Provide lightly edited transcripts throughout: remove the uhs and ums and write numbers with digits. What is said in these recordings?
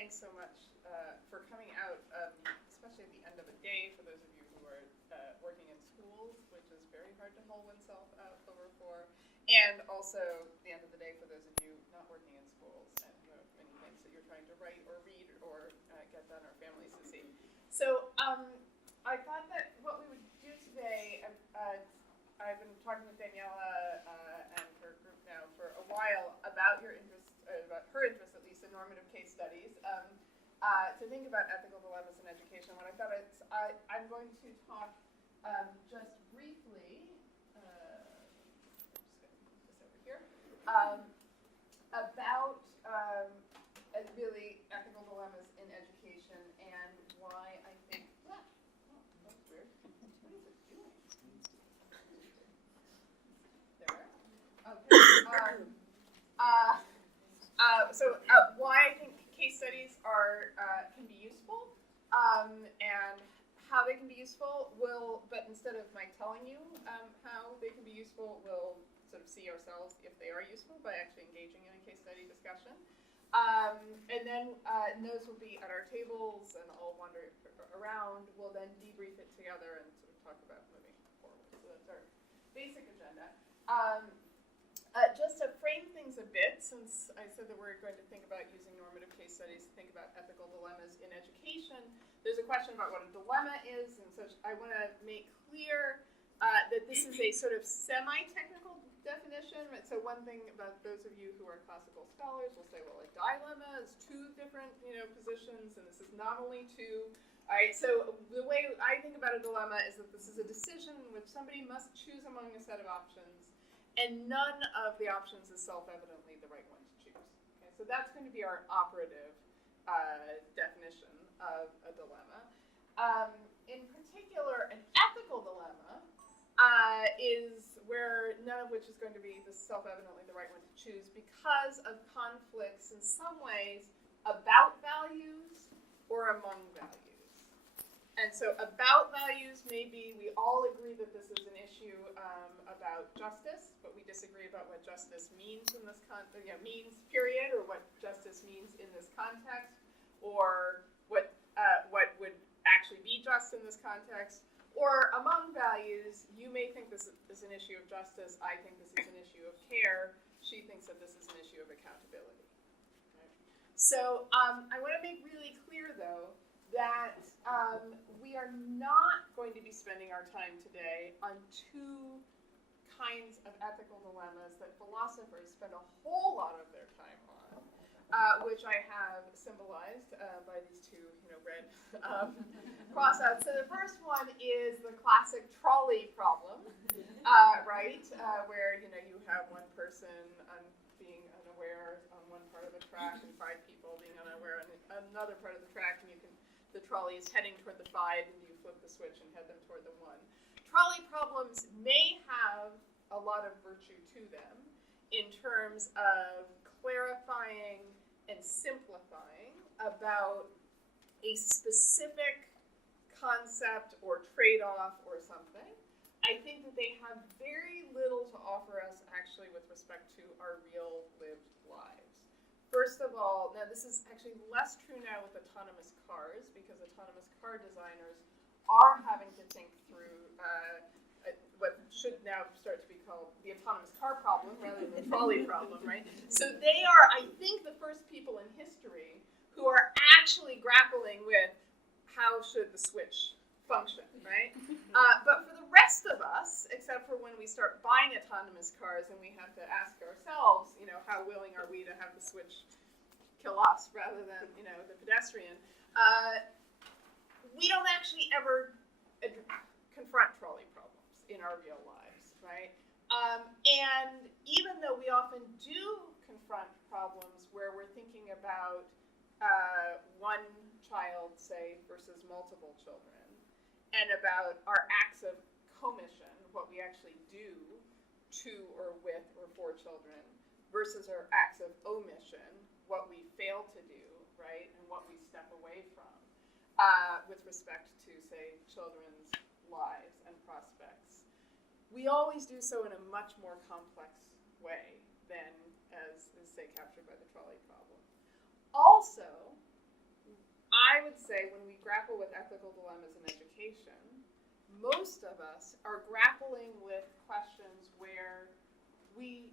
thanks so much for coming out, especially at the end of the day, for those of you who are working in schools, which is very hard to haul oneself out over for, and also the end of the day for those of you not working in schools and who have many things that you're trying to write or read or get done or families to see. So I thought that what we would do today, I've been talking with Daniela and her group now for a while about your interest, about her interest at least in normative case studies, to think about ethical dilemmas in education. What I thought I'm going to talk just briefly, just going to put this over here, about really ethical dilemmas in education and why I think, that's weird. What is it doing? There. Okay. So why I think case studies can be useful, and how they can be useful but instead of my telling you how they can be useful, we'll sort of see ourselves if they are useful by actually engaging in a case study discussion. And then those will be at our tables, and I'll wander around. We'll then debrief it together and sort of talk about moving forward. So that's our basic agenda. Just to frame things a bit, since I said that we're going to think about using normative case studies to think about ethical dilemmas in education, there's a question about what a dilemma is, and so I want to make clear that this is a sort of semi-technical definition. Right? So one thing about those of you who are classical scholars will say, well, a dilemma is two different positions, and this is not only two. All right, so the way I think about a dilemma is that this is a decision in which somebody must choose among a set of options, and none of the options is self-evidently the right one to choose. Okay, so that's going to be our operative definition of a dilemma. In particular, an ethical dilemma is where none of which is going to be the self-evidently the right one to choose because of conflicts in some ways about values or among values. And so about values, maybe we all agree that this is an issue about justice, but we disagree about what justice means in this means, period, or what justice means in this context, or what would actually be just in this context. Or among values, you may think this is an issue of justice, I think this is an issue of care, she thinks that this is an issue of accountability. Right? So I want to make really clear, though, that we are not going to be spending our time today on two kinds of ethical dilemmas that philosophers spend a whole lot of their time on, which I have symbolized by these two red crossouts. So the first one is the classic trolley problem, right, where you have one person being unaware on one part of the track and 5 people being unaware on another part of the track, and the trolley is heading toward the 5, and you flip the switch and head them toward the 1. Trolley problems may have a lot of virtue to them in terms of clarifying and simplifying about a specific concept or trade-off or something. I think that they have very little to offer us actually with respect to our real lived lives. First of all, now this is actually less true now with autonomous cars because autonomous car designers are having to think through what should now start to be called the autonomous car problem rather than the trolley problem, right? So they are, I think, the first people in history who are actually grappling with how should the switch function, right? But for the rest of us, except for when we start buying autonomous cars and we have to ask ourselves, how willing are we to have the switch kill us rather than, the pedestrian, we don't actually ever confront trolley problems in our real lives, right? And even though we often do confront problems where we're thinking about one child, say, versus multiple children, and about our acts of commission, what we actually do to or with or for children, versus our acts of omission, what we fail to do, right, and what we step away from, with respect to, say, children's lives and prospects. We always do so in a much more complex way than as is, say, captured by the trolley problem. Also, I would say when we grapple with ethical dilemmas in education, most of us are grappling with questions where we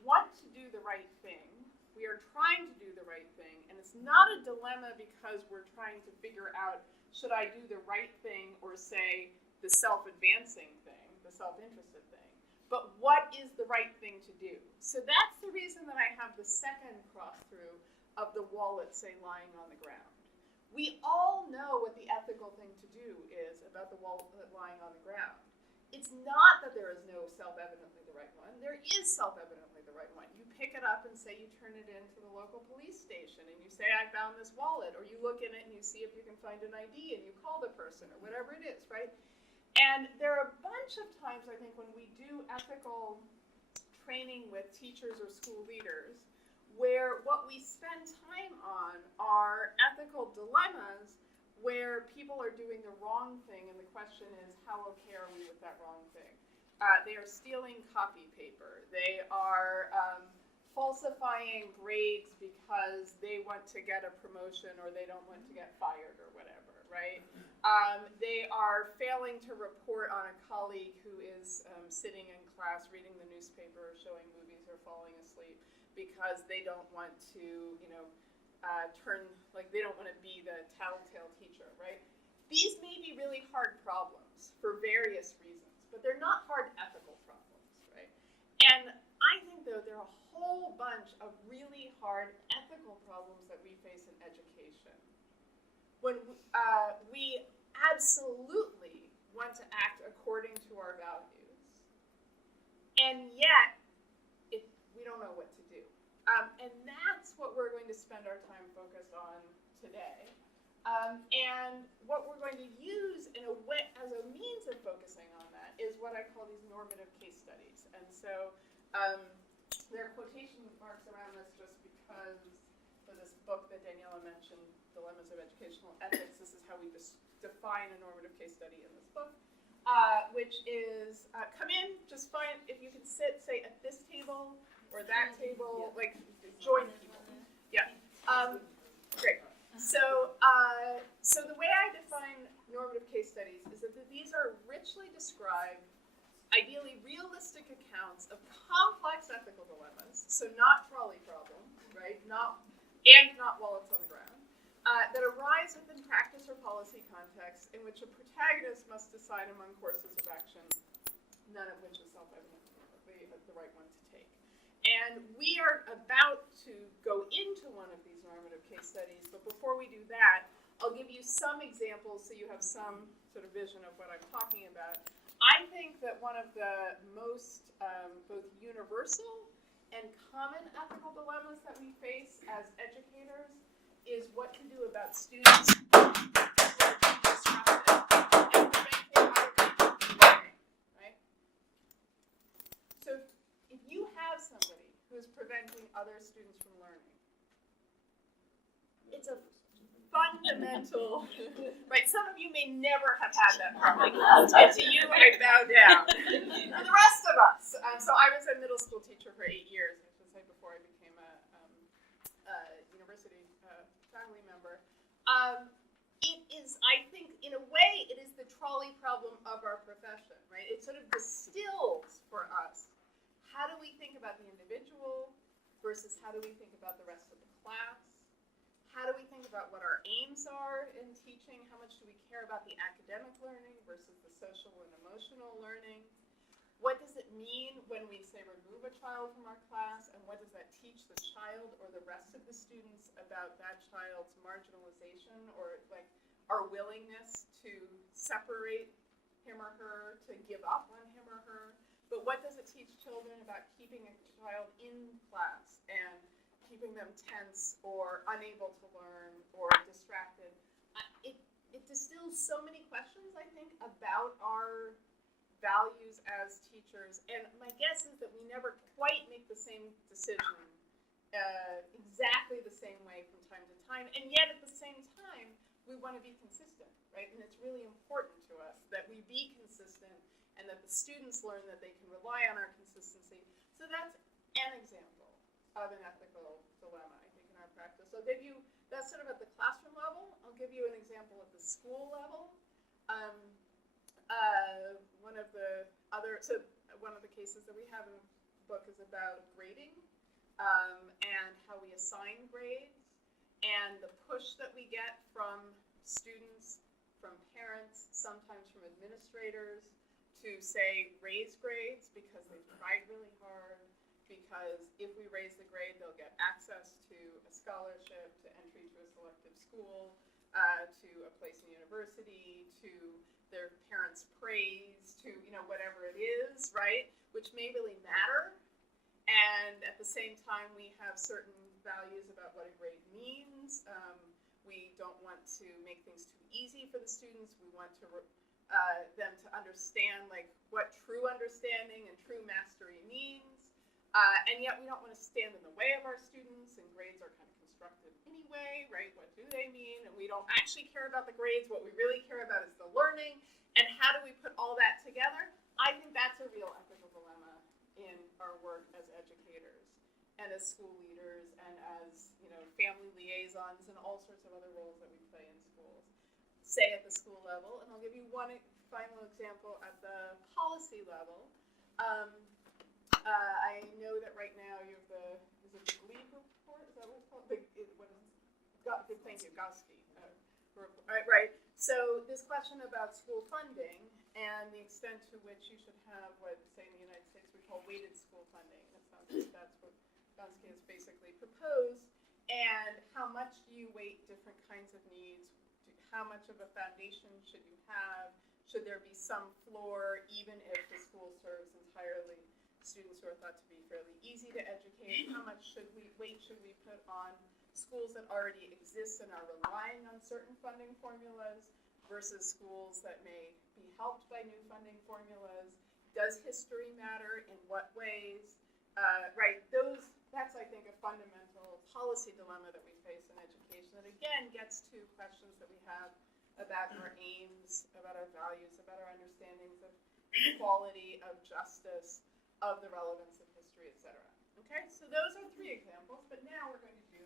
want to do the right thing, we are trying to do the right thing, and it's not a dilemma because we're trying to figure out, should I do the right thing or say the self-advancing thing, the self-interested thing, but what is the right thing to do? So that's the reason that I have the second cross-through of the wallet, say, lying on the ground. We all know what the ethical thing to do is about the wallet lying on the ground. It's not that there is no self-evidently the right one. There is self-evidently the right one. You pick it up and say you turn it into the local police station and you say, I found this wallet, or you look in it and you see if you can find an ID and you call the person or whatever it is, right? And there are a bunch of times, I think, when we do ethical training with teachers or school leaders, where what we spend time on are ethical dilemmas where people are doing the wrong thing, and the question is, how okay are we with that wrong thing? They are stealing copy paper. They are falsifying grades because they want to get a promotion or they don't want to get fired or whatever, right? They are failing to report on a colleague who is sitting in class reading the newspaper or showing movies or falling asleep because they don't want to, they don't want to be the tattletale teacher, right? These may be really hard problems for various reasons, but they're not hard ethical problems, right? And I think, though, there are a whole bunch of really hard ethical problems that we face in education. When we absolutely want to act according to our values, and yet we don't know what to do. And that's what we're going to spend our time focused on today. And what we're going to use in a way, as a means of focusing on that, is what I call these normative case studies. And so there are quotation marks around this just because for this book that Daniela mentioned, Dilemmas of Educational Ethics, this is how we define a normative case study in this book, which is come in, just find, if you can sit, say, at this table or that table, like join people. Yeah. Great. So the way I define normative case studies is that these are richly described, ideally realistic accounts of complex ethical dilemmas, so not trolley problems, right? Not wallets on the ground, that arise within practice or policy contexts in which a protagonist must decide among courses of action, none of which is self-evident, the right one to take. And we are about to go into one of these normative case studies, but before we do that, I'll give you some examples so you have some sort of vision of what I'm talking about. I think that one of the most both universal and common ethical dilemmas that we face as educators is what to do about students who are being disruptive and preventing other people from learning, right? So if you have somebody who is preventing other students from learning, it's a fundamental, right? Some of you may never have had that problem. And to you, I bow down. For the rest of us, so I was a middle school teacher for 8 years, which was like before I became a university faculty member. It is, I think, in a way, it is the trolley problem of our profession, right? It sort of distills for us, how do we think about the individual versus how do we think about the rest of the class? How do we think about what our aims are in teaching? How much do we care about the academic learning versus the social and emotional learning? What does it mean when we say remove a child from our class, and what does that teach the child or the rest of the students about that child's marginalization or like our willingness to separate him or her, to give up on him or her? But what does it teach children about keeping a child in class and keeping them tense or unable to learn or distracted? It distills so many questions, I think, about our values as teachers. And my guess is that we never quite make the same decision exactly the same way from time to time. And yet at the same time, we want to be consistent, right? And it's really important to us that we be consistent and that the students learn that they can rely on our consistency. So that's an example of an ethical dilemma, I think, in our practice. So I'll give you, that's sort of at the classroom level. I'll I'll give you an example at the school level. One of the cases that we have in the book is about grading and how we assign grades and the push that we get from students, from parents, sometimes from administrators to say raise grades because they've tried really hard, because if we raise the grade, they'll get access to a scholarship, to entry to a selective school, to a place in university, to their parents' praise, to whatever it is, right? Which may really matter. And at the same time, we have certain values about what a grade means. We don't want to make things too easy for the students. We want them to understand what true understanding and true mastery means. And yet we don't want to stand in the way of our students, and grades are kind of constructed anyway, right? What do they mean? And we don't actually care about the grades. What we really care about is the learning. And how do we put all that together? I think that's a real ethical dilemma in our work as educators and as school leaders and as family liaisons and all sorts of other roles that we play in schools. Say at the school level, and I'll give you one final example at the policy level. I know that right now you have the GLEAD report? Is that what it's called? Thank you, Goski. Right. So this question about school funding and the extent to which you should have what, say in the United States, we call weighted school funding. It sounds like that's what Goski has basically proposed. And how much do you weight different kinds of needs? How much of a foundation should you have? Should there be some floor, even if the school serves entirely students who are thought to be fairly easy to educate? How much weight should we put on schools that already exist and are relying on certain funding formulas versus schools that may be helped by new funding formulas? Does history matter? In what ways? Right, that's, I think, a fundamental policy dilemma that we face in education that, again, gets to questions that we have about our aims, about our values, about our understandings of equality, of justice, of the relevance of history, etc. Okay, so those are 3 examples, but now we're going to do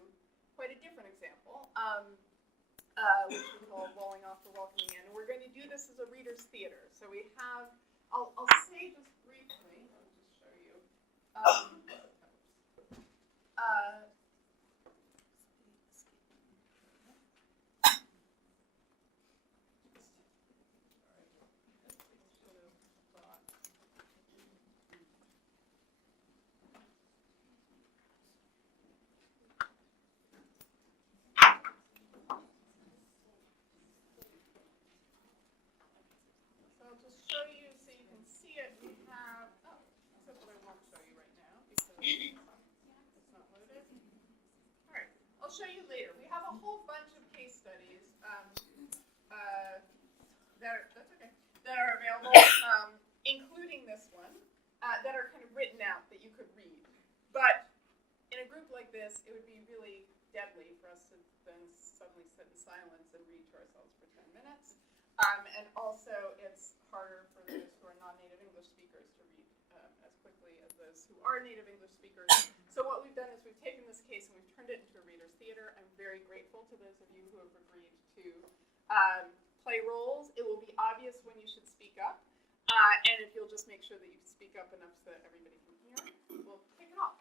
quite a different example, which we call rolling off the welcoming in. And we're going to do this as a reader's theater. So we have, I'll say just briefly, I'll just show you. I'll just show you so you can see it. We have, except that I won't show you right now because it's not loaded. All right, I'll show you later. We have a whole bunch of case studies that are available, including this one, that are kind of written out that you could read. But in a group like this, it would be really deadly for us to then suddenly sit in silence and read to ourselves for 10 minutes. And also, it's harder for those who are non-native English speakers to read as quickly as those who are native English speakers. So what we've done is we've taken this case and we've turned it into a reader's theater. I'm very grateful to those of you who have agreed to play roles. It will be obvious when you should speak up. And if you'll just make sure that you speak up enough so that everybody can hear, we'll kick it off.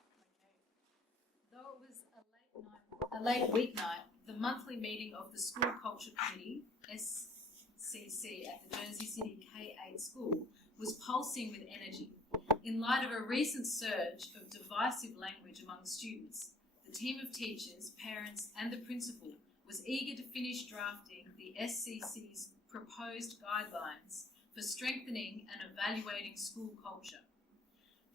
Though it was a late weeknight, the monthly meeting of the School Culture Committee, SCC, at the Jersey City K-8 school was pulsing with energy. In light of a recent surge of divisive language among students, the team of teachers, parents and the principal was eager to finish drafting the SCC's proposed guidelines for strengthening and evaluating school culture.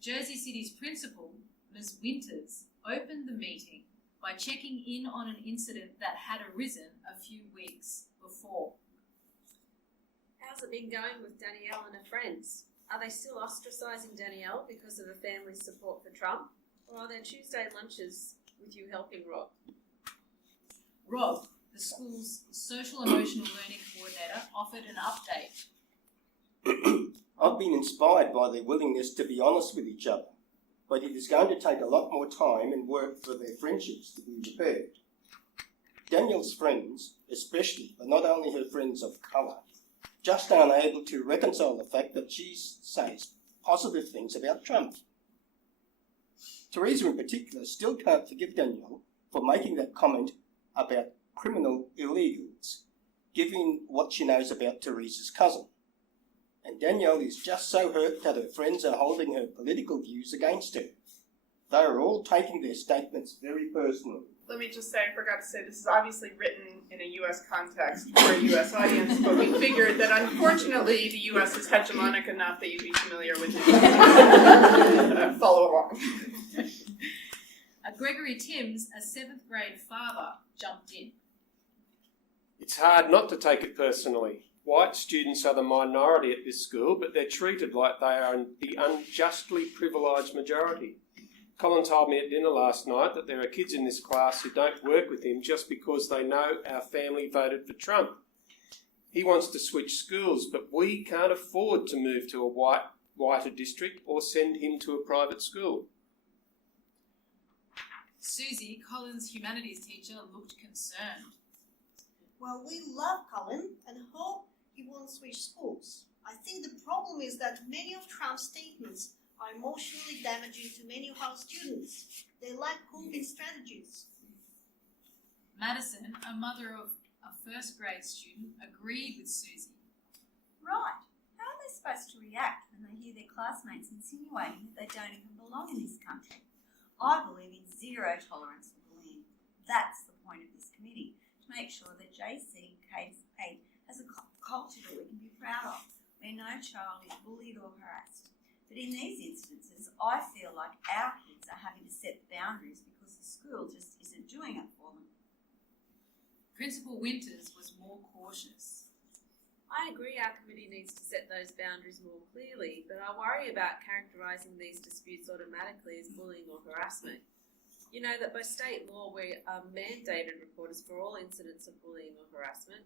Jersey City's principal, Ms. Winters, opened the meeting by checking in on an incident that had arisen a few weeks before. How's it been going with Danielle and her friends? Are they still ostracising Danielle because of the family's support for Trump? Or are there Tuesday lunches with you helping Rob? Rob, the school's social emotional learning coordinator, offered an update. I've been inspired by their willingness to be honest with each other, but it is going to take a lot more time and work for their friendships to be repaired. Danielle's friends, especially, but not only her friends of colour, just aren't able to reconcile the fact that she says positive things about Trump. Teresa in particular still can't forgive Danielle for making that comment about criminal illegals, given what she knows about Teresa's cousin. And Danielle is just so hurt that her friends are holding her political views against her. They are all taking their statements very personally. Let me just say, I forgot to say, this is obviously written in a U.S. context for a U.S. audience, but we figured that unfortunately the U.S. is hegemonic enough that you'd be familiar with it. Follow along. Gregory Timms, a 7th grade father, jumped in. It's hard not to take it personally. White students are the minority at this school, but they're treated like they are the unjustly privileged majority. Colin told me at dinner last night that there are kids in this class who don't work with him just because they know our family voted for Trump. He wants to switch schools, but we can't afford to move to a whiter district or send him to a private school. Susie, Colin's humanities teacher, looked concerned. Well, we love Colin and hope he won't switch schools. I think the problem is that many of Trump's statements are emotionally damaging to many of our students. They lack coping strategies. Madison, a mother of a 1st grade student, agreed with Susie. Right. How are they supposed to react when they hear their classmates insinuating that they don't even belong in this country? I believe in zero tolerance for bullying. That's the point of this committee, to make sure that JC K-8 has a culture that we can be proud of, where no child is bullied or harassed. But in these instances, I feel like our kids are having to set boundaries because the school just isn't doing it for them. Principal Winters was more cautious. I agree our committee needs to set those boundaries more clearly, but I worry about characterising these disputes automatically as bullying or harassment. You know that by state law we are mandated reporters for all incidents of bullying or harassment.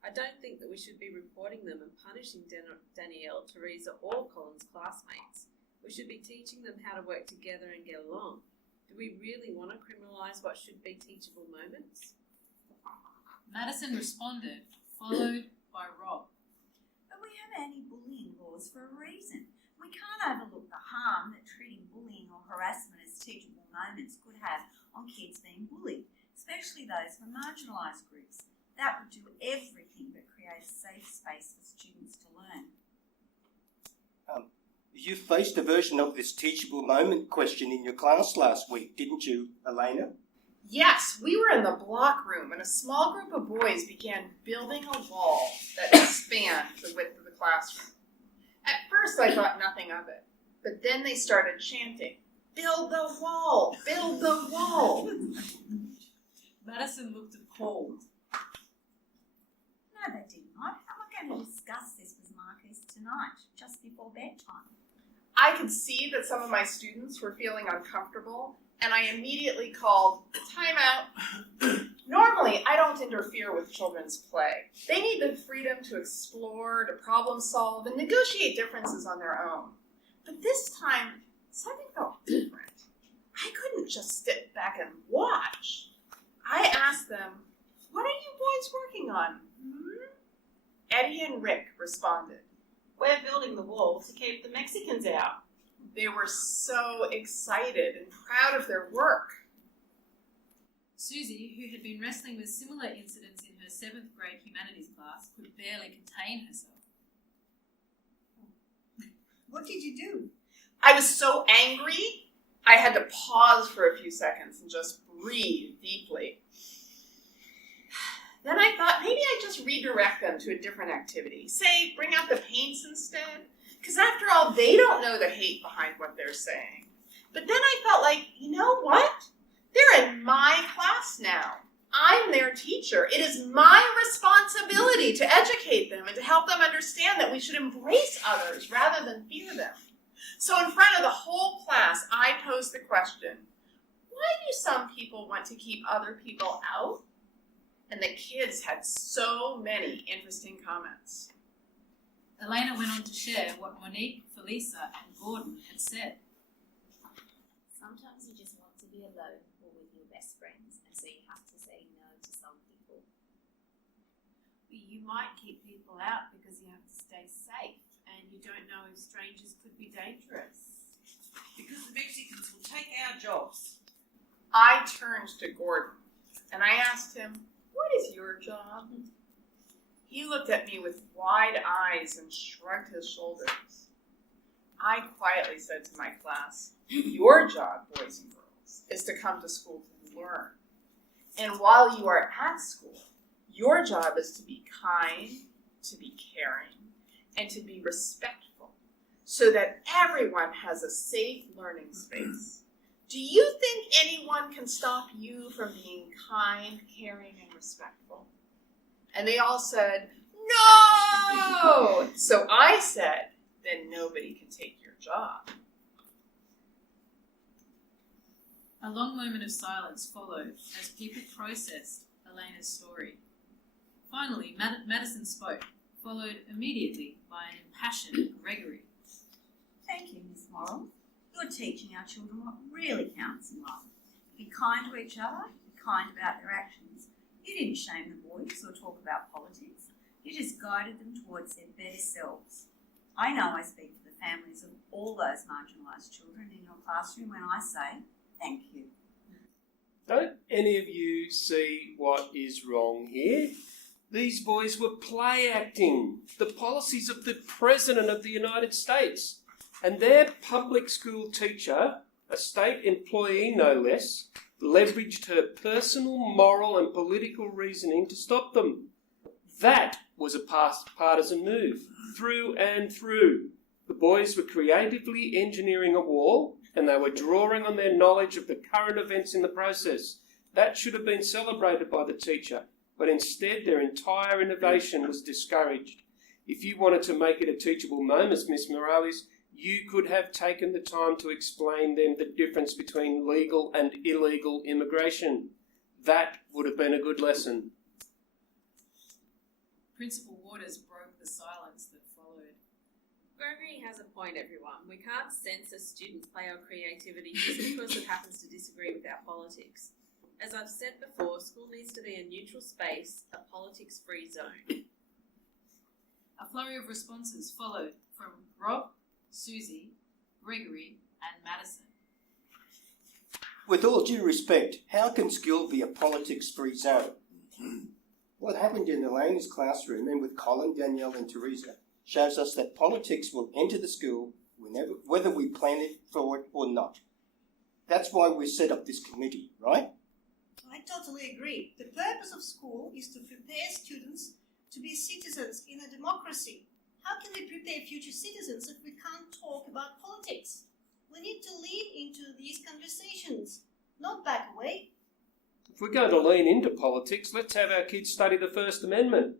I don't think that we should be reporting them and punishing Danielle, Teresa or Colin's classmates. We should be teaching them how to work together and get along. Do we really want to criminalise what should be teachable moments? Madison responded, followed by Rob. But we have anti-bullying laws for a reason. We can't overlook the harm that treating bullying or harassment as teachable moments could have on kids being bullied, especially those from marginalised groups. That would do everything but create a safe space for students to learn. You faced a version of this teachable moment question in your class last week, didn't you, Elena? Yes, we were in the block room and a small group of boys began building a wall that spanned the width of the classroom. At first I thought nothing of it, but then they started chanting, "Build the wall! Build the wall!" Madison looked appalled. No, they did not. How am I going to discuss this with Marcus tonight, just before bedtime? I could see that some of my students were feeling uncomfortable, and I immediately called timeout. Normally, I don't interfere with children's play. They need the freedom to explore, to problem solve, and negotiate differences on their own. But this time, something felt different. I couldn't just sit back and watch. I asked them, "What are you boys working on?" Eddie and Rick responded. "We're building the wall to keep the Mexicans out." They were so excited and proud of their work. Susie, who had been wrestling with similar incidents in her 7th grade humanities class, could barely contain herself. What did you do? I was so angry, I had to pause for a few seconds and just breathe deeply. Then I thought maybe I'd just redirect them to a different activity. Say, bring out the paints instead. Because after all, they don't know the hate behind what they're saying. But then I felt like, you know what? They're in my class now. I'm their teacher. It is my responsibility to educate them and to help them understand that we should embrace others rather than fear them. So in front of the whole class, I posed the question, why do some people want to keep other people out? And the kids had so many interesting comments. Elena went on to share what Monique, Felisa, and Gordon had said. Sometimes you just want to be alone or with your best friends, and so you have to say no to some You might keep people out because you have to stay safe and you don't know if strangers could be dangerous. Because the Mexicans will take our jobs. I turned to Gordon and I asked him, "What is your job?" He looked at me with wide eyes and shrugged his shoulders. I quietly said to my class, "Your job, boys and girls, is to come to school to learn. And while you are at school, your job is to be kind, to be caring, and to be respectful, so that everyone has a safe learning space. Do you think anyone can stop you from being kind, caring, and respectful?" And they all said, "No!" So I said, "Then nobody can take your job." A long moment of silence followed as people processed Elena's story. Finally, Madison spoke, followed immediately by an impassioned Gregory. Thank you, Miss Morrill. You're teaching our children what really counts in life. Be kind to each other, be kind about their actions. You didn't shame the boys or talk about politics. You just guided them towards their better selves. I know I speak for the families of all those marginalised children in your classroom when I say thank you. Don't any of you see what is wrong here? These boys were play acting the policies of the President of the United States. And their public school teacher, a state employee no less, leveraged her personal, moral and political reasoning to stop them. That was a partisan move, through and through. The boys were creatively engineering a wall and they were drawing on their knowledge of the current events in the process. That should have been celebrated by the teacher, but instead their entire innovation was discouraged. If you wanted to make it a teachable moment, Miss Morales, you could have taken the time to explain them the difference between legal and illegal immigration. That would have been a good lesson. Principal Waters broke the silence that followed. Gregory has a point, everyone. We can't censor students' play or creativity just because it happens to disagree with our politics. As I've said before, school needs to be a neutral space, a politics-free zone. A flurry of responses followed from Rob, Susie, Gregory and Madison. With all due respect, how can school be a politics-free zone? What happened in Elena's classroom and with Colin, Danielle and Teresa shows us that politics will enter the school whether we plan it for it or not. That's why we set up this committee, right? I totally agree. The purpose of school is to prepare students to be citizens in a democracy. How can we prepare future citizens if we can't talk about politics? We need to lean into these conversations, not back away. If we're going to lean into politics, let's have our kids study the First Amendment.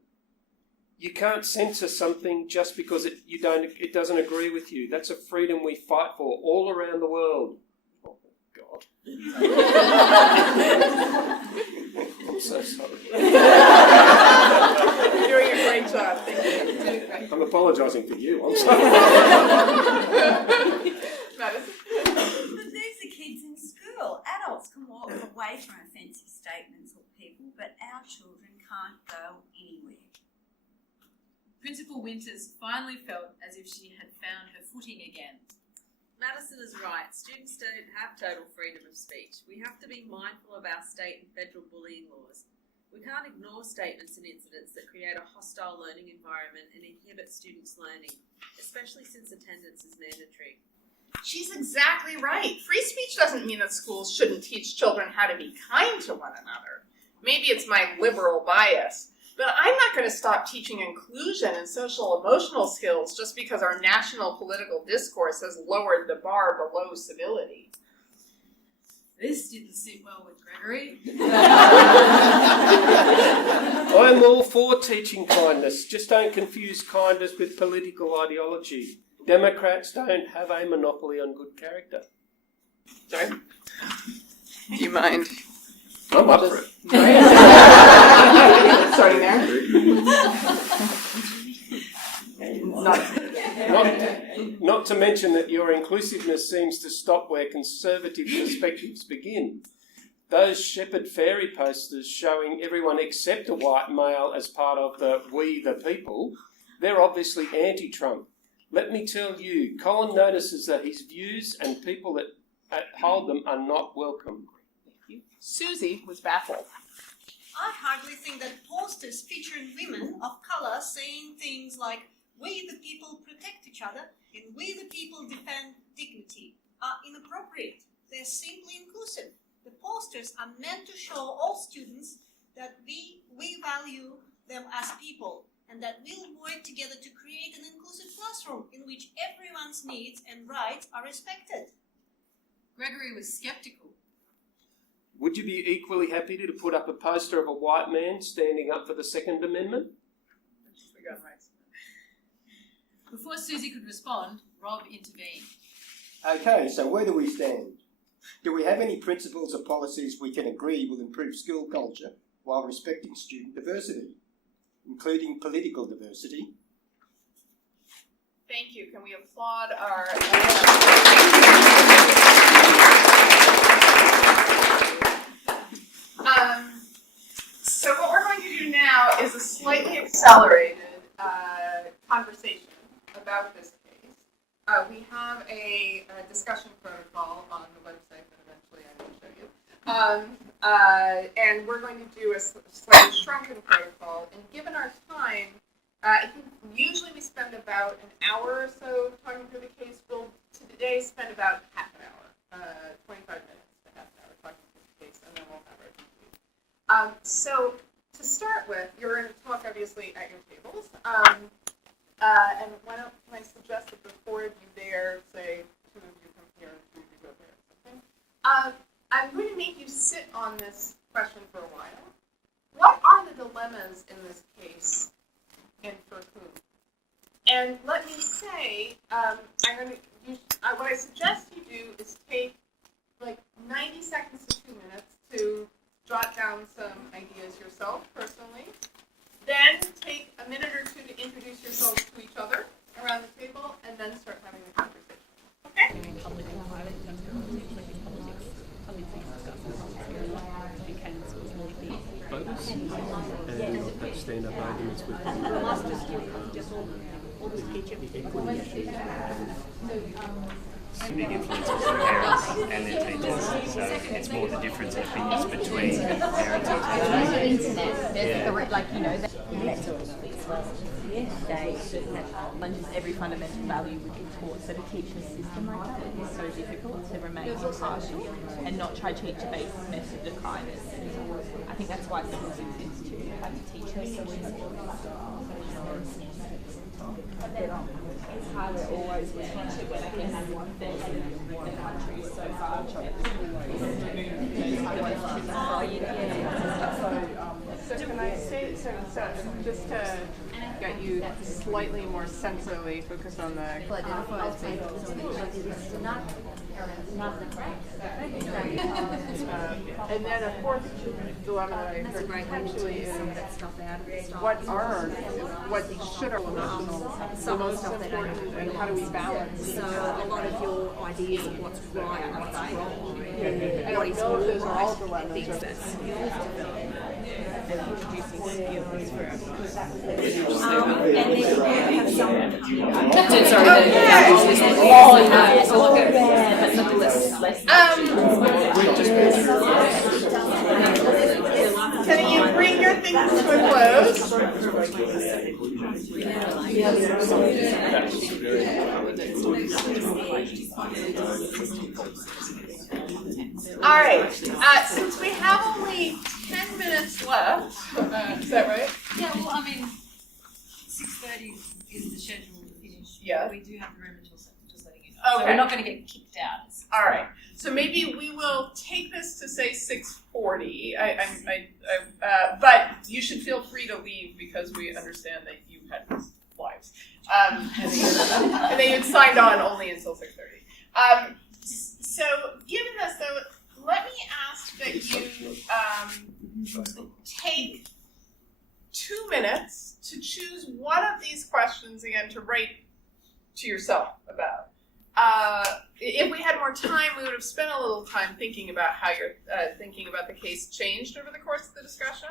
You can't censor something just because it doesn't agree with you. That's a freedom we fight for all around the world. Oh, God. I'm so sorry. You're doing a great job. Thank you. I'm apologising for you. I'm sorry. Madison? But these are kids in school. Adults can walk away from offensive statements or people, but our children can't go anywhere. Principal Winters finally felt as if she had found her footing again. Madison is right. Students don't have total freedom of speech. We have to be mindful of our state and federal bullying laws. We can't ignore statements and incidents that create a hostile learning environment and inhibit students' learning, especially since attendance is mandatory. She's exactly right. Free speech doesn't mean that schools shouldn't teach children how to be kind to one another. Maybe it's my liberal bias, but I'm not going to stop teaching inclusion and social emotional skills just because our national political discourse has lowered the bar below civility. This didn't sit well with Gregory. I'm all for teaching kindness. Just don't confuse kindness with political ideology. Democrats don't have a monopoly on good character. Sorry? Do you mind? I'm up for it. Starting there? Not to mention that your inclusiveness seems to stop where conservative perspectives begin. those shepherd fairy posters showing everyone except a white male as part of the we the people, they're obviously anti-Trump. Let me tell you, Colin notices that his views and people that uphold them are not welcome. Susie was baffled. I hardly think that posters featuring women of colour saying things like, "We the people protect each other" and "We the people defend dignity" are inappropriate. They're simply inclusive. The posters are meant to show all students that we value them as people and that we'll work together to create an inclusive classroom in which everyone's needs and rights are respected. Gregory was sceptical. Would you be equally happy to put up a poster of a white man standing up for the Second Amendment? Before Susie could respond, Rob intervened. Okay, so where do we stand? Do we have any principles or policies we can agree will improve school culture while respecting student diversity, including political diversity? Thank you. Can we applaud our... So what we're going to do now is a slightly accelerated conversation about this case. We have a discussion protocol on the website that eventually I will show you. And we're going to do a slightly shrunken protocol. And given our time, I think usually we spend about an hour or so talking through the case. We'll today spend about half an hour, 25 minutes to half an hour talking through the case, and then we'll have our conclusion. So to start with, you're going to talk obviously at your tables. And why don't I suggest that the four of you there, say two of you come here and two of you go there or something. I'm going to make you sit on this question for a while. What are the dilemmas in this case and for whom? And let me say, what I suggest you do is take like 90 seconds to 2 minutes to jot down some ideas yourself personally. Then take a minute or two to introduce yourselves to each other around the table, and then start having the conversation. Okay? Voters and that stand-up arguments with big influence on parents and their teachers. So it's more the difference in opinions between parents and teachers. The internet, there's the they challenges every fundamental value we've been taught. So to teach a system like that, it is so difficult to remain impartial and not try to teach a basic message of kindness. I think that's why schools exist to have teachers. It's hard to always return to when I can have one thing the country is so far So can I say, so just to get you slightly more sensorily focused on the and then a fourth dilemma that I heard potentially is what should our the most important and how do we balance? So a lot of your ideas of what's right and what's wrong. I don't know if those are all dilemmas. Can you bring your things to a close? All right. Since we have only 10 minutes left, is that right? Yeah, well, I mean, 6:30 is the schedule to finish. Yeah. We do have the room until 7, just letting you know. Okay. So we're not going to get kicked out. All right. So maybe we will take this to say 6:40. But you should feel free to leave because we understand that you had lives, and that you had signed on only until 6:30. So given this, though, let me ask that you take 2 minutes to choose one of these questions again to write to yourself about. if we had more time, we would have spent a little time thinking about how you're thinking about the case changed over the course of the discussion,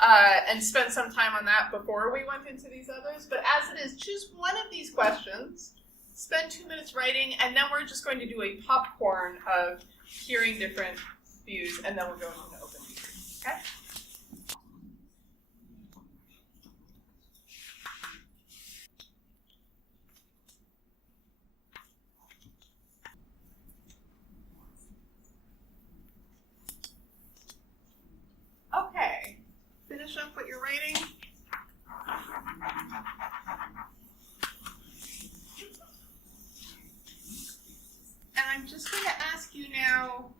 and spent some time on that before we went into these others. But as it is, choose one of these questions, spend 2 minutes writing, and then we're just going to do a popcorn of hearing different views, and then we're going into open views. Okay? Okay, finish up what you're writing. And I'm just going to ask you now,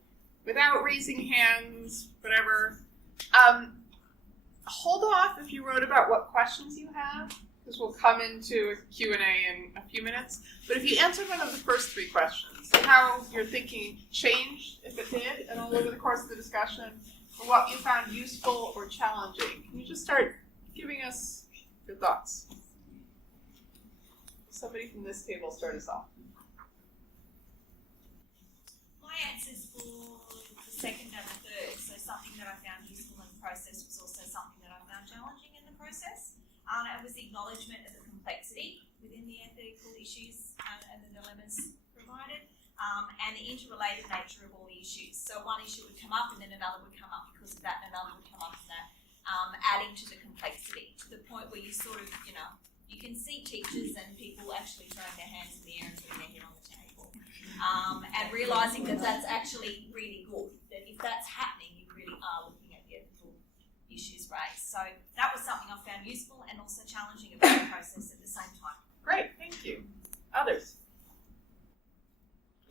without raising hands, whatever, hold off if you wrote about what questions you have, because we'll come into a Q&A in a few minutes. But if you answered one of the first 3 questions, how your thinking changed, if it did, and all over the course of the discussion, or what you found useful or challenging. Can you just start giving us your thoughts? Somebody from this table start us off. My answers for the second and the third, so something that I found useful in the process was also something that I found challenging in the process. It was the acknowledgement of the complexity within the ethical issues and the dilemmas provided. And the interrelated nature of all the issues. So one issue would come up and then another would come up because of that and another would come up and that, adding to the complexity to the point where you sort of, you can see teachers and people actually throwing their hands in the air and putting their head on the table. And realising that that's actually really good, that if that's happening, you really are looking at the ethical issues raised. So that was something I found useful and also challenging about the process at the same time. Great, thank you. Others?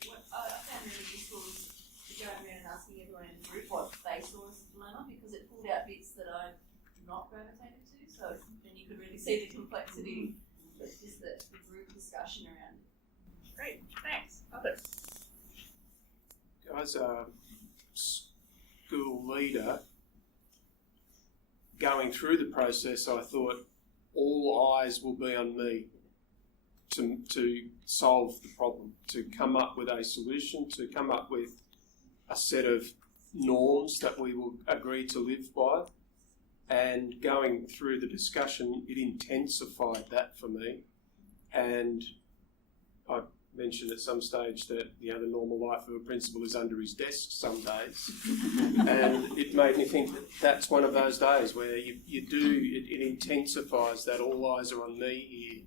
What I found really useful was going around and asking everyone in the group what they saw as a dilemma, because it pulled out bits that I've not gravitated to, so then you could really see the complexity, but just the group discussion around it. Great, thanks. Others? As a school leader, going through the process, I thought all eyes will be on me to solve the problem, to come up with a solution, to come up with a set of norms that we will agree to live by. And going through the discussion, it intensified that for me. And I mentioned at some stage that the normal life of a principal is under his desk some days. And it made me think that that's one of those days where it intensifies that all eyes are on me here.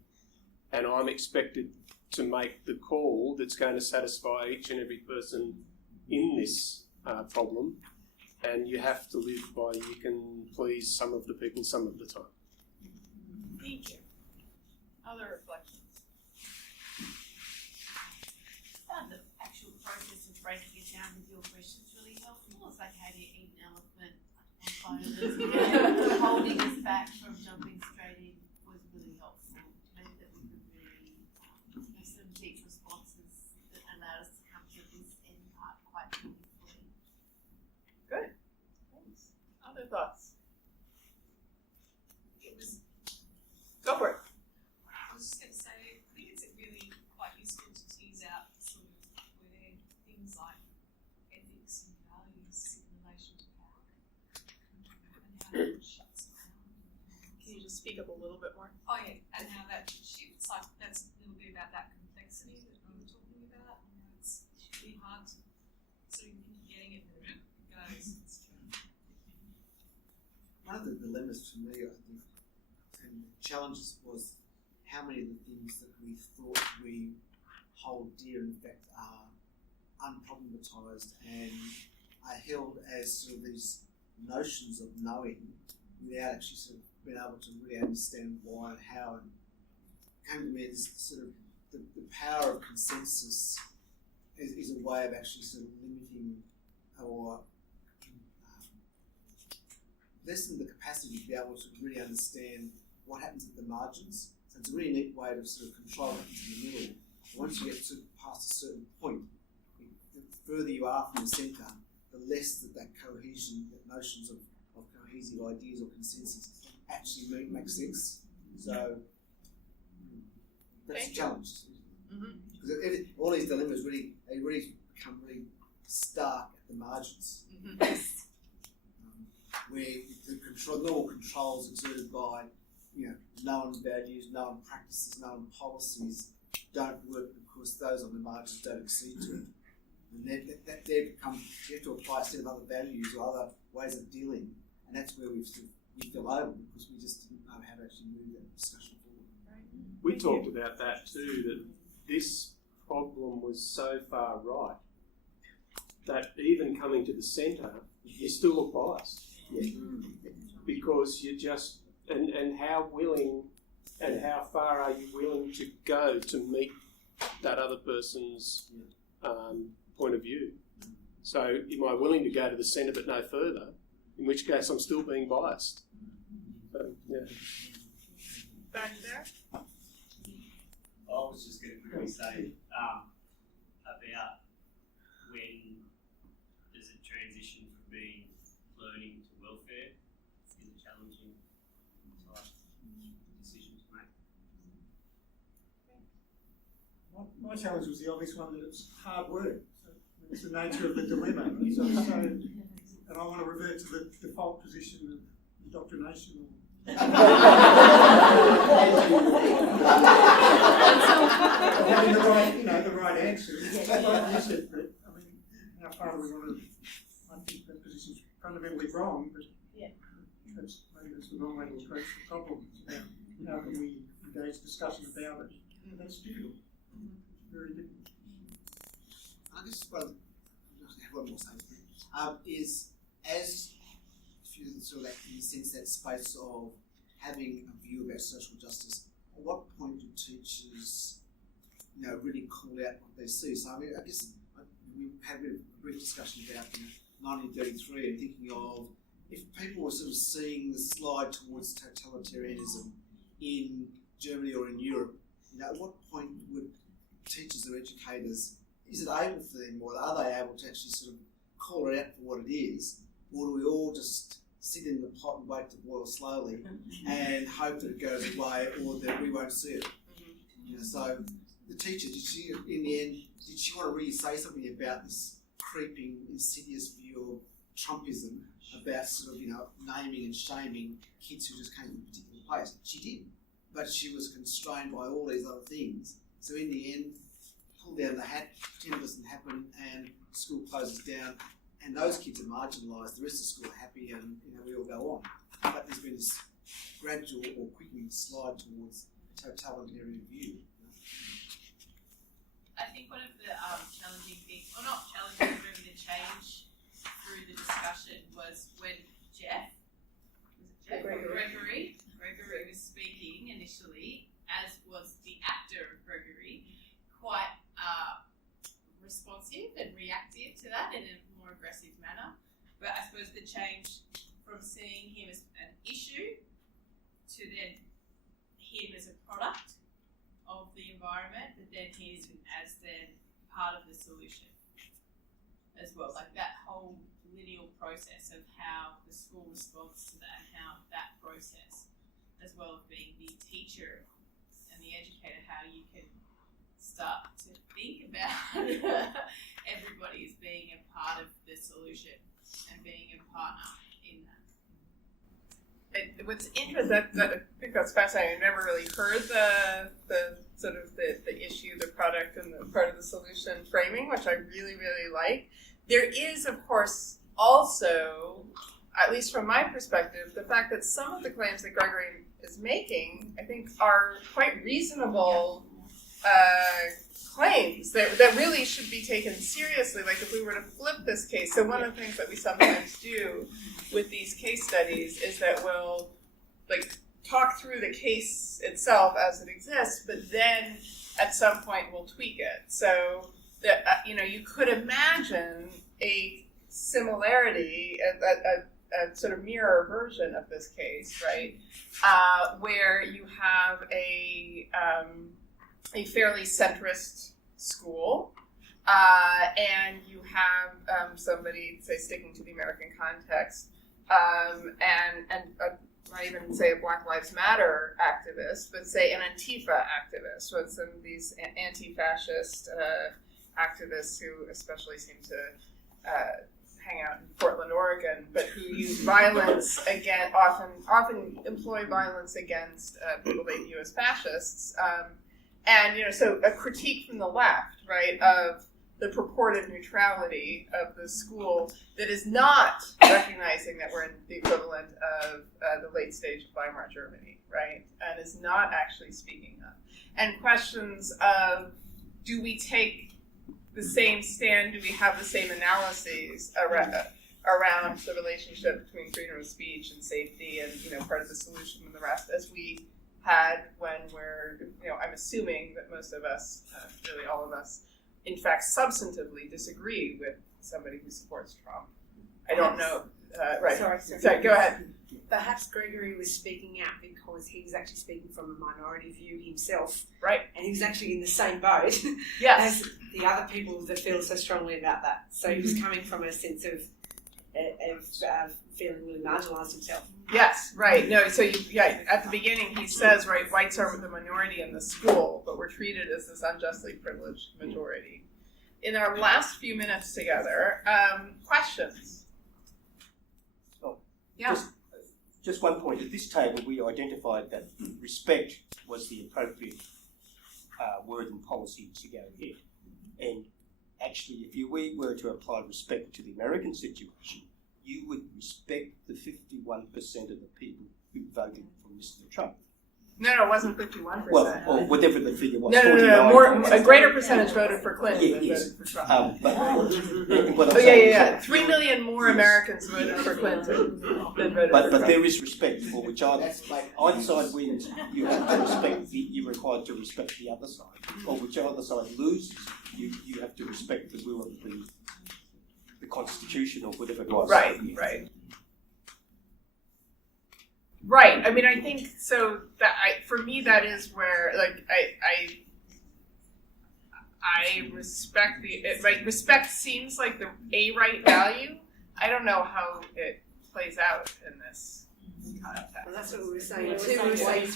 And I'm expected to make the call that's going to satisfy each and every person in this problem. And you have to live by you can please some of the people some of the time. Thank you. Other reflections? I found the actual process of breaking it down with your questions really helpful. It's like how do you eat an elephant on 5 minutes? Holding us back from jumping straight in was really helpful. Maybe that we could really have some deep responses that allowed us to come to this end part quite meaningfully. Good. Thanks. Other thoughts? Go for it. I was just going to say, I think it's really quite useful to tease out sort of where things like ethics and values sit in relation to power and how that shuts down. Can you just speak up a little bit more? Oh yeah, and how that shifts. Like that's a little bit about that complexity that we were talking about. It's really hard to sort of keep getting it where it goes. One of the dilemmas for me, I think, and challenges was how many of the things that we thought we hold dear in fact are unproblematized and are held as sort of these notions of knowing without actually sort of being able to really understand why and how. And it came to me as sort of the power of consensus is a way of actually sort of limiting or lessen the capacity to be able to really understand what happens at the margins. So it's a really neat way to sort of control what happens in the middle. Once you get past a certain point, the further you are from the centre, the less that cohesion, that notions of cohesive ideas or consensus actually make sense. So that's a challenge. Because Because all these dilemmas really become really stark at the margins. Where the normal controls exerted by known values, known practices, known policies don't work because those on the margins don't accede to it. And that there becomes, you have to apply a set of other values or other ways of dealing, and that's where we fell over because we just didn't know how to actually move that discussion forward. We talked about that too, that this problem was so far right that even coming to the centre, you still look biased. Yeah. Because you just, and how willing and how far are you willing to go to meet that other person's point of view? So am I willing to go to the centre but no further, in which case I'm still being biased. So, yeah. Back there. I was just going to quickly say about when does it transition from being learning to welfare is a challenging type decision to make. My challenge was the obvious one that it's hard work. So it's the nature of the dilemma. So, and I want to revert to the default position of indoctrination. Having the right answer. Like you said, Brett, I mean, how far do we want to? I think that position's fundamentally wrong, but maybe that's the wrong way to approach the problem. How can we engage discussion about it? And that's difficult. Very difficult. I guess one more thing is as if you sort of in the sense that space of having a view about social justice, at what point do teachers really call out what they see? So I mean, I guess we had a brief discussion about 1933 and thinking of if people were sort of seeing the slide towards totalitarianism in Germany or in Europe, at what point would teachers or educators, is it able for them, or are they able to actually sort of call it out for what it is, or do we all just sit in the pot and wait to boil slowly and hope that it goes away or that we won't see it? So the teacher, did she in the end, did she want to really say something about this creeping, insidious view of Trumpism, about sort of naming and shaming kids who just came from a particular place? She did, but she was constrained by all these other things. So in the end, pull down the hat, pretend it doesn't happen, and school closes down, and those kids are marginalised. The rest of school are happy, and we all go on. But there's been this gradual or quickening slide towards a totalitarian view. I think one of the challenging things, or not challenging, but the change through the discussion was when Gregory was speaking initially, as was the actor of Gregory, quite responsive and reactive to that in a more aggressive manner. But I suppose the change from seeing him as an issue to then him as a product of the environment, but then his as then part of the solution as well. Like that whole lineal process of how the school responds to that and how that process, as well as being the teacher and the educator, how you can start to think about everybody as being a part of the solution and being a partner in that. What's interesting, I think that's fascinating. I never really heard the sort of the issue, the product, and the part of the solution framing, which I really, really like. There is, of course, also, at least from my perspective, the fact that some of the claims that Gregory is making, I think, are quite reasonable claims that really should be taken seriously. Like if we were to flip this case, so one of the things that we sometimes do with these case studies is that we'll talk through the case itself as it exists, but then at some point we'll tweak it. So that you could imagine a similarity, a sort of mirror version of this case, right? Where you have a fairly centrist school, and you have somebody, say, sticking to the American context, and a not even say a Black Lives Matter activist, but say an Antifa activist, with some of these anti-fascist activists who especially seem to hang out in Portland, Oregon, but who use violence against, often employ violence against people they view as fascists. And, so a critique from the left, right, of the purported neutrality of the school that is not recognizing that we're in the equivalent of the late stage of Weimar Germany, right, and is not actually speaking up. And questions of, do we take the same stand, do we have the same analyses around the relationship between freedom of speech and safety and, part of the solution and the rest, as we had when we're, I'm assuming that most of us, really all of us, in fact, substantively disagree with somebody who supports Trump. I don't know. Right. Sorry, go ahead. Perhaps Gregory was speaking out because he was actually speaking from a minority view himself. Right. And he was actually in the same boat yes. as the other people that feel so strongly about that. So he was coming from a sense of feeling really marginalised himself. Yes, right. No, so at the beginning he says, right, whites are the minority in the school, but we're treated as this unjustly privileged majority. In our last few minutes together, questions? Oh, yeah. Just one point. At this table, we identified that respect was the appropriate word and policy to go ahead. And actually, if we were to apply respect to the American situation, you would respect the 51% of the people who voted for Mr. Trump. No, it wasn't 51%. Well, or whatever the figure was. No. A greater percentage voted for Clinton than voted for Trump. 3 million more Americans voted for Clinton than voted for Trump. But there is respect for which either side wins, you have to respect. You're required to respect the other side, or which other side loses, you have to respect the will of the Constitution or whatever it was. Right. Right. I mean, I think so. That for me, that is where, like, I respect respect seems like the right value. I don't know how it plays out in this context. Well, that's what we were saying too. We were saying,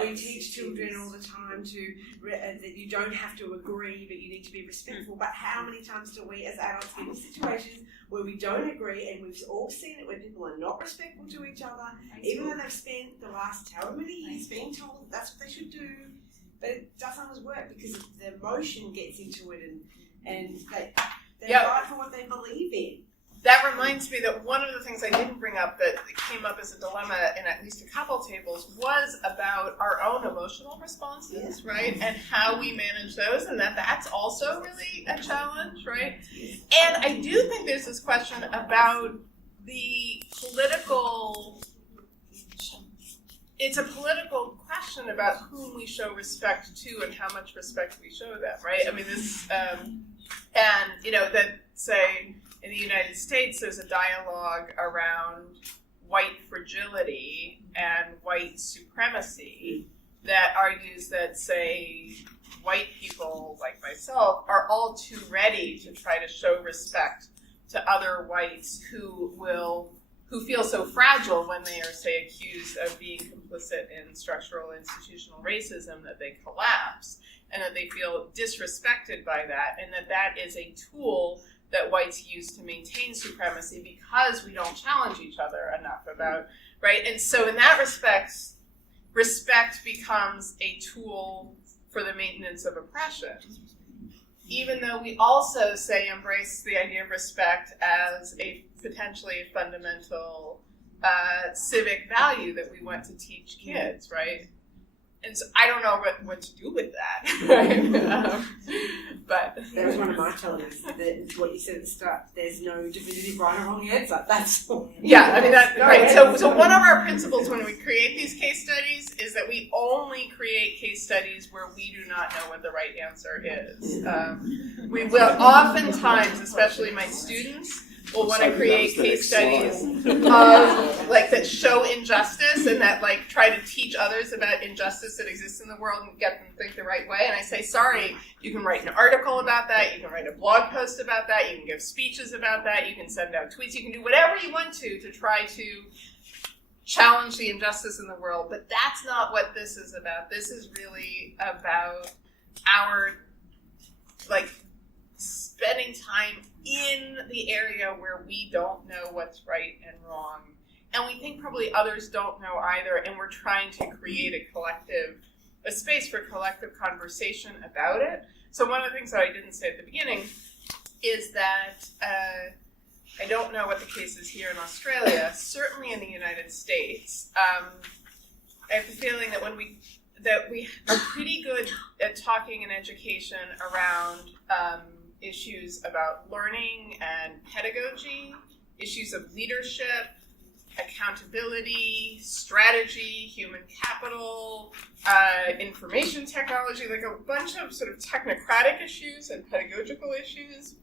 we teach children all the time that you don't have to agree, but you need to be respectful. But how many times do we, as adults, get in situations where we don't agree, and we've all seen it, where people are not respectful to each other, even though they've spent the last however many years being told that's what they should do, but it doesn't always work because the emotion gets into it, and they fight for what they believe in. That reminds me that one of the things I didn't bring up that came up as a dilemma in at least a couple tables was about our own emotional responses, right? And how we manage those, and that's also really a challenge, right? And I do think there's this question about the political, it's a political question about whom we show respect to and how much respect we show them, right? I mean, this, and, that, say, in the United States, there's a dialogue around white fragility and white supremacy that argues that, say, white people like myself are all too ready to try to show respect to other whites who feel so fragile when they are, say, accused of being complicit in structural institutional racism that they collapse, and that they feel disrespected by that, and that is a tool that whites use to maintain supremacy because we don't challenge each other enough about, right? And so in that respect becomes a tool for the maintenance of oppression, even though we also, say, embrace the idea of respect as a potentially fundamental civic value that we want to teach kids, right? And so I don't know what to do with that, right? But that was one of my challenges. That what you said at the start. There's no definitive right or wrong answer. That's yeah. I mean that right. So one of our principles when we create these case studies is that we only create case studies where we do not know what the right answer is. We will oftentimes, especially my students, will want to create case studies of that show injustice and that try to teach others about injustice that exists in the world and get them to think the right way. And I say, sorry, you can write an article about that, you can write a blog post about that, you can give speeches about that, you can send out tweets, you can do whatever you want to try to challenge the injustice in the world, but that's not what this is about. This is really about our, like, spending time in the area where we don't know what's right and wrong. And we think probably others don't know either, and we're trying to create a space for collective conversation about it. So one of the things that I didn't say at the beginning is that I don't know what the case is here in Australia. Certainly in the United States, I have the feeling that we are pretty good at talking in education around issues about learning and pedagogy, issues of leadership, accountability, strategy, human capital, information technology, like a bunch of sort of technocratic issues and pedagogical issues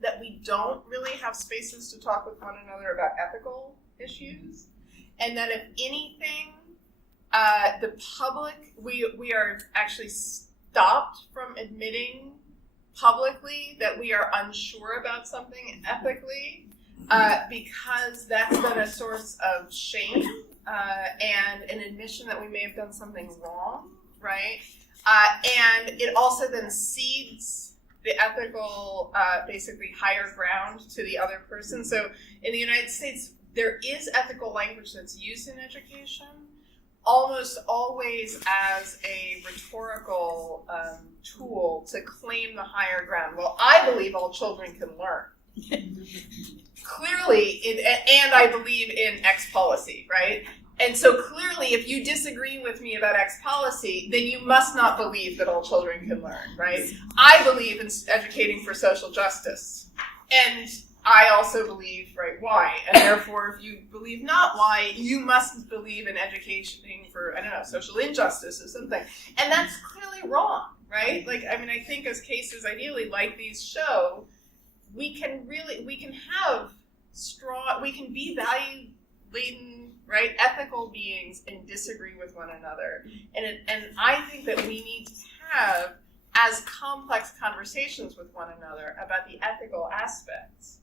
that we don't really have spaces to talk with one another about ethical issues. And that if anything, the public, we are actually stopped from admitting publicly that we are unsure about something ethically, because that's been a source of shame and an admission that we may have done something wrong, right? And it also then cedes the ethical, basically higher ground to the other person. So in the United States, there is ethical language that's used in education, almost always as a rhetorical tool to claim the higher ground. Well, I believe all children can learn. Clearly, and I believe in X policy, right? And so clearly, if you disagree with me about X policy, then you must not believe that all children can learn, right? I believe in educating for social justice. And I also believe, right, Y. And therefore, if you believe not Y, you must believe in educating for, I don't know, social injustice or something. And that's clearly wrong, right? Like, I mean, I think as cases ideally like these show, we can have strong, we can be value-laden, right, ethical beings and disagree with one another. And I think that we need to have as complex conversations with one another about the ethical aspects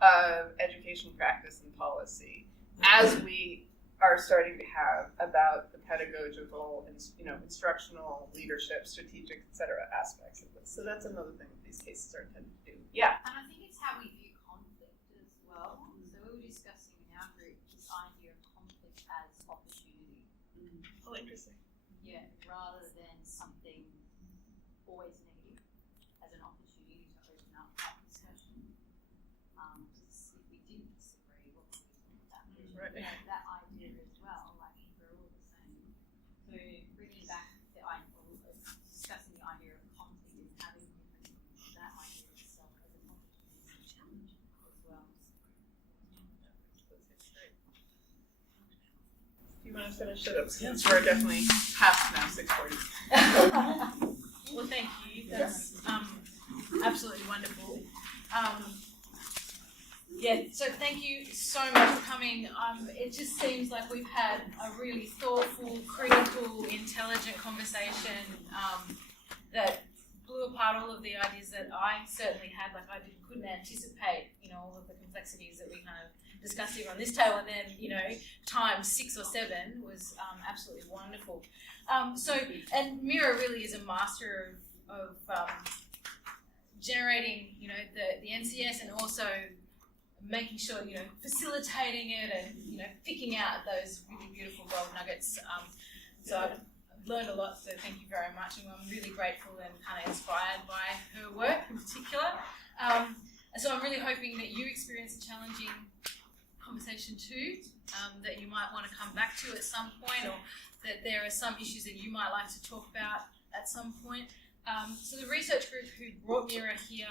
of education practice and policy as we are starting to have about the pedagogical and, instructional, leadership, strategic, et cetera, aspects of this. So that's another thing that these cases are intended to do. Yeah. And I think it's how we view conflict as well. So we were discussing in our group this idea of conflict as opportunity. Oh, interesting. Yeah, rather than something always negative, as an opportunity to open up that discussion. Because if we didn't disagree, what would we think about it? Right. That idea as well, like we're all the same. So bringing back the idea, discussing the idea of conflict and having that idea itself as an opportunity to challenge as well. Do you want to finish it up? Since we're definitely past now, 6:40. Well, thank you. That's absolutely wonderful. So thank you so much for coming. It just seems like we've had a really thoughtful, critical, intelligent conversation that blew apart all of the ideas that I certainly had. Like I couldn't anticipate, all of the complexities that we kind of discussed here on this table, and then times 6 or 7 was absolutely wonderful. And Meira really is a master of generating, the NCS, and also making sure, facilitating it and, picking out those really beautiful gold nuggets. So I've learned a lot, so thank you very much. And I'm really grateful and kind of inspired by her work in particular. So I'm really hoping that you experience a challenging conversation too, that you might want to come back to at some point, or that there are some issues that you might like to talk about at some point. So the research group who brought Meira here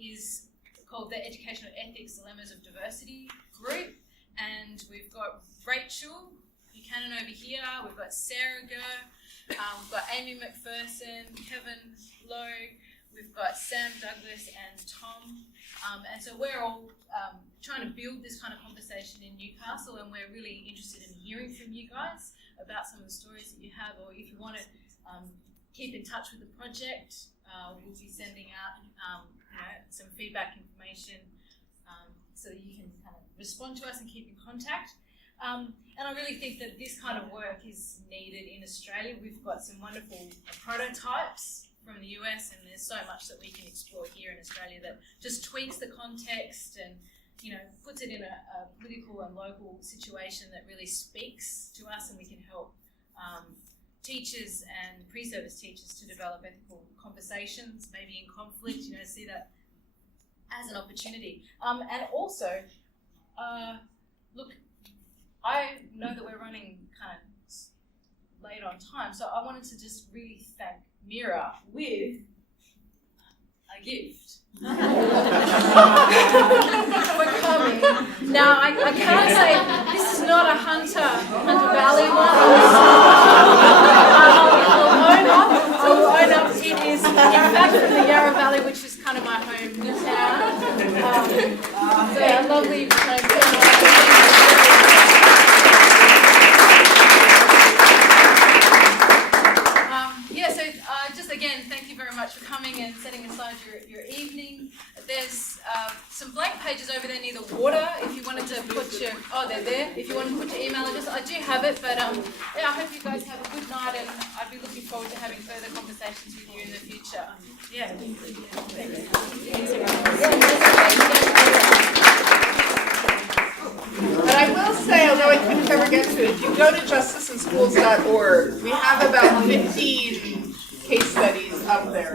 is called the Educational Ethics Dilemmas of Diversity group, and we've got Rachel Buchanan over here, we've got Sarah Gurr, we've got Amy McPherson, Kevin Lowe, we've got Sam Douglas and Tom, and so we're all trying to build this kind of conversation in Newcastle, and we're really interested in hearing from you guys about some of the stories that you have, or if you want to keep in touch with the project, we'll be sending out some feedback information so that you can kind of respond to us and keep in contact. And I really think that this kind of work is needed in Australia. We've got some wonderful prototypes from the US, and there's so much that we can explore here in Australia that just tweaks the context and, you know, puts it in a political and local situation that really speaks to us, and we can help teachers and pre-service teachers to develop ethical conversations, maybe in conflict, you know, see that as an opportunity. And also, look, I know that we're running kind of late on time, so I wanted to just really thank Meira with a gift for coming. Now, I can't say this is not a Hunter Valley one. I'll own up. It is, in fact, from the Yarra Valley, which is kind of my hometown. So a lovely again, thank you very much for coming and setting aside your evening. There's some blank pages over there near the water if you wanted to put your, they're there, if you wanted to put your email address. I do have it, but yeah, I hope you guys have a good night, and I'd be looking forward to having further conversations with you in the future. Yeah. But I will say, although I couldn't ever get to it, if you go to justiceandschools.org, we have about 15 case studies up there.